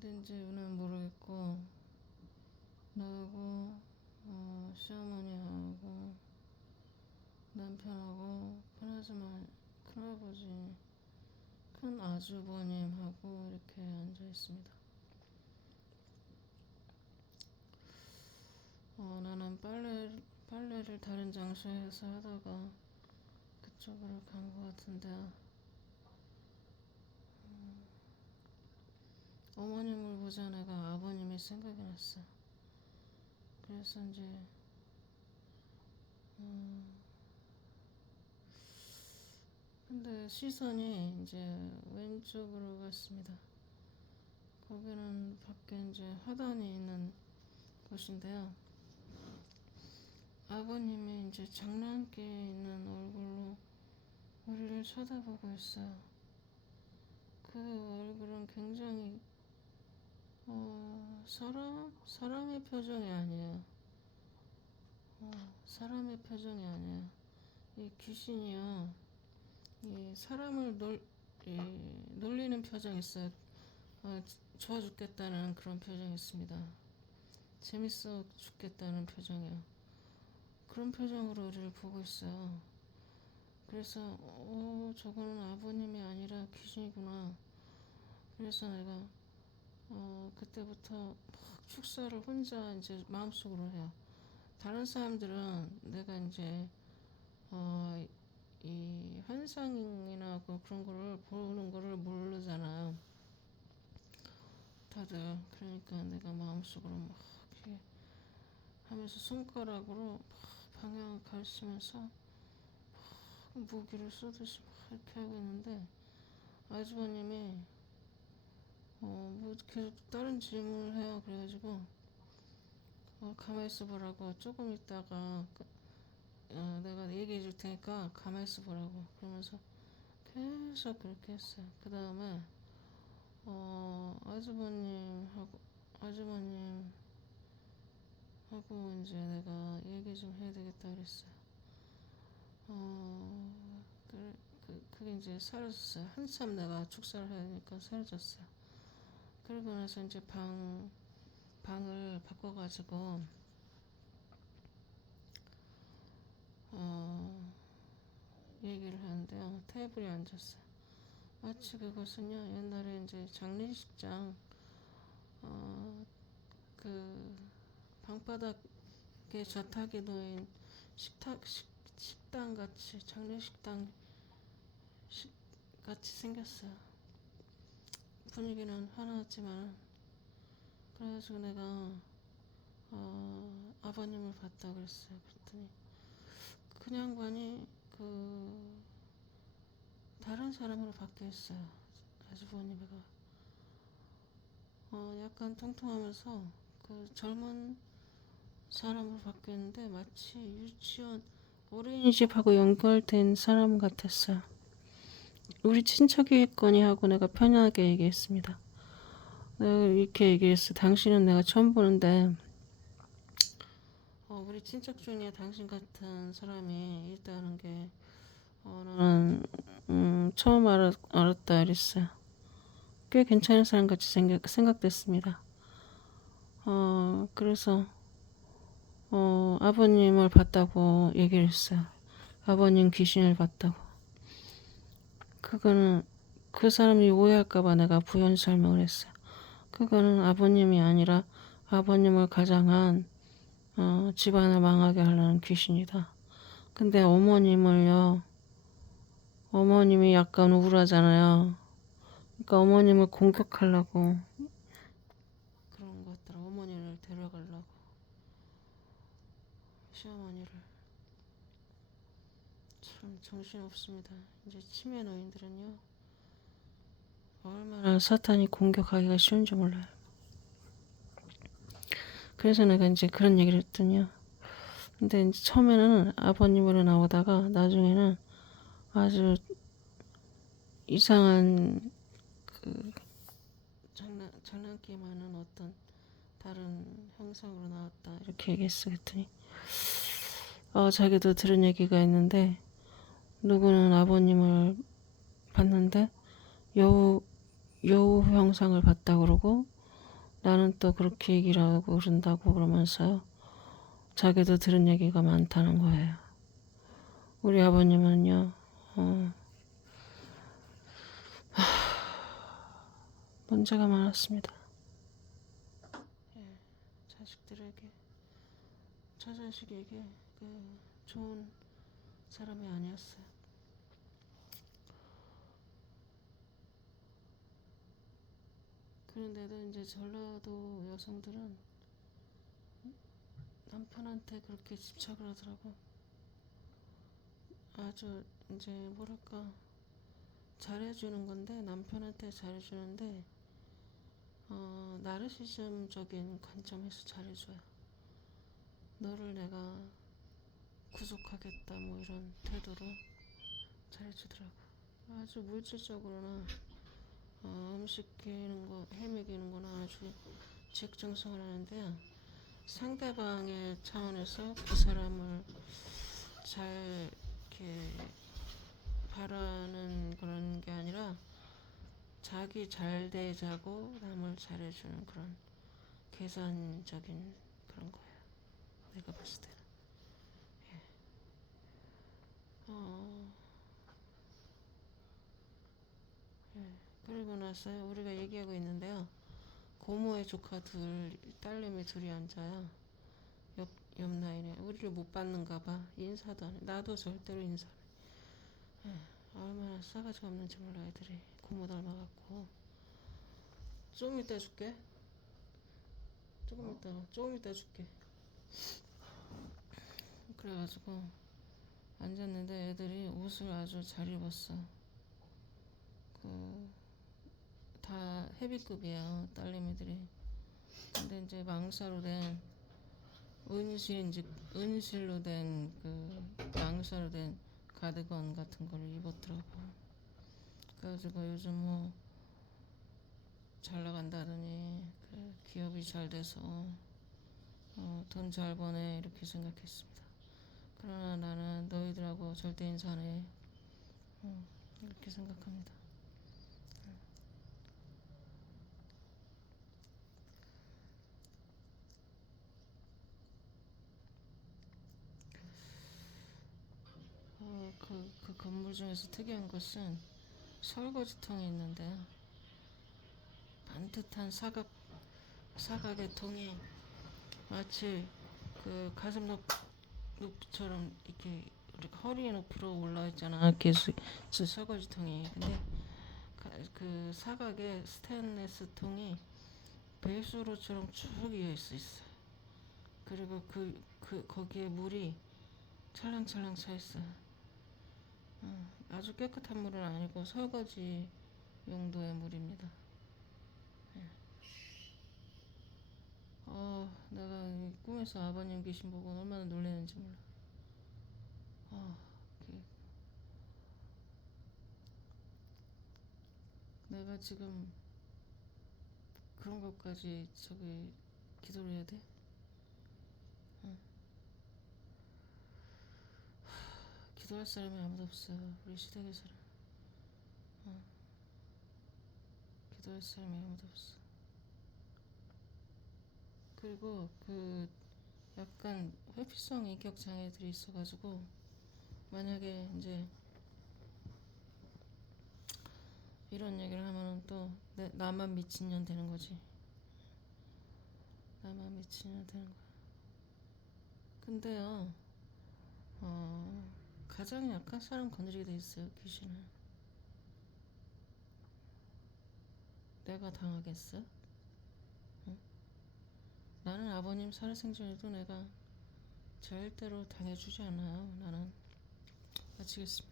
어딘지는 모르겠고 나하고 어, 시어머니하고 남편하고 큰아줌마 큰아버지 큰 아주버님하고 이렇게 앉아 있습니다. 어, 나는 빨래 빨래를 다른 장소에서 하다가 그쪽으로 간 것 같은데 어머님을 보자 내가 아버님이 생각이 났어. 그래서 이제 음, 근데 시선이 이제 왼쪽으로 갔습니다. 거기는 밖에 이제 화단이 있는 곳인데요. 아버님이 이제 장난기 있는 얼굴로 우리를 쳐다보고 있어요. 그 얼굴은 굉장히 어, 사람 사람의 표정이 아니에요. 어, 사람의 표정이 아니에요. 이 귀신이요. 이 사람을 놀, 이, 놀리는 표정이 있어요. 어, 좋아 죽겠다는 그런 표정이 있습니다. 재밌어 죽겠다는 표정이요. 그런 표정으로 우리를 보고 있어요. 그래서 어 저거는 아버님이 아니라 귀신이구나. 그래서 내가 어 그때부터 막 축사를 혼자 이제 마음속으로 해요. 다른 사람들은 내가 이제 어 이 환상이나 그 그런 거를 보는 거를 모르잖아요. 다들 그러니까 내가 마음속으로 막 이렇게 하면서 손가락으로 막 방향을 가르치면서 막 무기를 쏘듯이 막 이렇게 하고 있는데 아주버님이 계속 다른 질문을 해요. 그래가지고 어 가만히 있어 보라고 조금 있다가 그- 어 내가 얘기해 줄 테니까 가만히 있어 보라고 그러면서 계속 그렇게 했어요. 그 다음에 어 아주버님하고 아주버님 하고 이제 내가 얘기 좀 해야 되겠다 그랬어요. 어, 그, 그, 그게 이제 사라졌어요. 한참 내가 축사를 해야 되니까 사라졌어요. 그러고 나서 이제 방, 방을 바꿔가지고, 어, 얘기를 하는데요. 테이블에 앉았어요. 마치 그것은요, 옛날에 이제 장례식장, 어, 그, 방바닥에 자탁에 놓인 식탁, 식, 식당 같이, 장례식당 식 같이 생겼어요. 분위기는 화나지만, 그래가지고 내가, 어, 아버님을 봤다 그랬어요. 그랬더니, 그 양반이, 그, 다른 사람으로 바뀌어 있어요. 아주버님이가. 어, 약간 통통하면서, 그 젊은 사람으로 바뀌었는데 마치 유치원 어린이집하고 연결된 사람 같았어요. 우리 친척이겠거니 하고 내가 편하게 얘기했습니다. 내가 이렇게 얘기했어. 당신은 내가 처음 보는데 어, 우리 친척 중에 당신 같은 사람이 있다는 게 어, 나는 음, 처음 알았, 알았다 이랬어요. 꽤 괜찮은 사람 같이 생각, 생각됐습니다. 어, 그래서 어, 아버님을 봤다고 얘기를 했어요. 아버님 귀신을 봤다고. 그거는 그 사람이 오해할까봐 내가 부연 설명을 했어요. 그거는 아버님이 아니라 아버님을 가장한 어, 집안을 망하게 하려는 귀신이다. 근데 어머님을요, 어머님이 약간 우울하잖아요. 그러니까 어머님을 공격하려고 그런 것 같더라. 어머니를 데려가려고. 시어머니를 참 정신 없습니다. 이제 치매 노인들은요 얼마나 사탄이 공격하기가 쉬운지 몰라요. 그래서 내가 이제 그런 얘기를 했더니요. 근데 이제 처음에는 아버님으로 나오다가 나중에는 아주 이상한 그 장난 장난기 많은 어떤 다른 형상으로 나왔다 이렇게 얘기했어 그랬더니 어, 자기도 들은 얘기가 있는데 누구는 아버님을 봤는데 여우 여우 형상을 봤다 그러고 나는 또 그렇게 얘기를 하고 그런다고 그러면서요. 자기도 들은 얘기가 많다는 거예요. 우리 아버님은요, 어, 하, 문제가 많았습니다. 예, 자식들에게, 처자식에게 그 좋은 사람이 아니었어요. 그런데도 이제 전라도 여성들은 남편한테 그렇게 집착을 하더라고. 아주 이제 뭐랄까 잘해주는 건데 남편한테 잘해주는데 어, 나르시즘적인 관점에서 잘해줘요. 너를 내가 구속하겠다 뭐 이런 태도로 잘해주더라고. 아주 물질적으로나 어, 음식 기는 거, 해 먹이는 거나 아주 적정성을 하는데 상대방의 차원에서 그 사람을 잘 이렇게 바라는 그런 게 아니라 자기 잘 되자고 남을 잘해주는 그런 계산적인 그런 거예요. 내가 봤을 때는. 예. 어, 예. 그리고 나서요, 우리가 얘기하고 있는데요. 고모의 조카 둘, 딸내미 둘이 앉아요. 옆, 옆 라인에. 우리를 못 받는가 봐. 인사도 안 해. 나도 절대로 인사 안 해. 예. 얼마나 싸가지가 없는지 몰라, 애들이. 고모 닮아갖고. 좀 이따 줄게. 조금 이따, 조금 이따 줄게. 그래가지고, 앉았는데 애들이 옷을 아주 잘 입었어. 그, 다 헤비급이에요 딸내미들이 근데 이제 망사로 된 은실인지 은실로 된 그 망사로 된 가드건 같은 걸 입었더라고 그래가지고 요즘 뭐 잘 나간다더니 그 기업이 잘 돼서 어, 돈 잘 버네 이렇게 생각했습니다 그러나 나는 너희들하고 절대 인사 안 해. 어, 이렇게 생각합니다. 어, 그, 그 건물 중에서 특이한 것은 설거지통이 있는데 반듯한 사각 사각의 통이 마치 그 가슴 높, 높이처럼 이렇게 우리 허리 높이로 올라 있잖아. 수, 수 설거지통이. 근데 가- 그 사각의 스테인레스 통이 배수로처럼 쭉 이어져 있어. 그리고 그, 그 거기에 물이 찰랑찰랑 차 있어. 어, 아주 깨끗한 물은 아니고 설거지 용도의 물입니다. 예. 어, 내가 이 꿈에서 아버님 계신 보고 얼마나 놀라는지 몰라. 어, 그, 내가 지금 그런 것까지 저기 기도를 해야 돼? 기도할 사람이 아무도 없어. 우리 시댁에서는. 어. 기도할 사람이 아무도 없어. 그리고 그 약간 회피성 인격 장애들이 있어가지고 만약에 이제 이런 얘기를 하면은 또 내, 나만 미친년 되는 거지. 나만 미친년 되는 거야. 근데요, 어, 가장 약한 사람 건드리게 돼 있어요, 귀신은. 내가 당하겠어? 응? 나는 아버님 살아생전에도 내가 절대로 당해주지 않아요. 나는 마치겠습니다.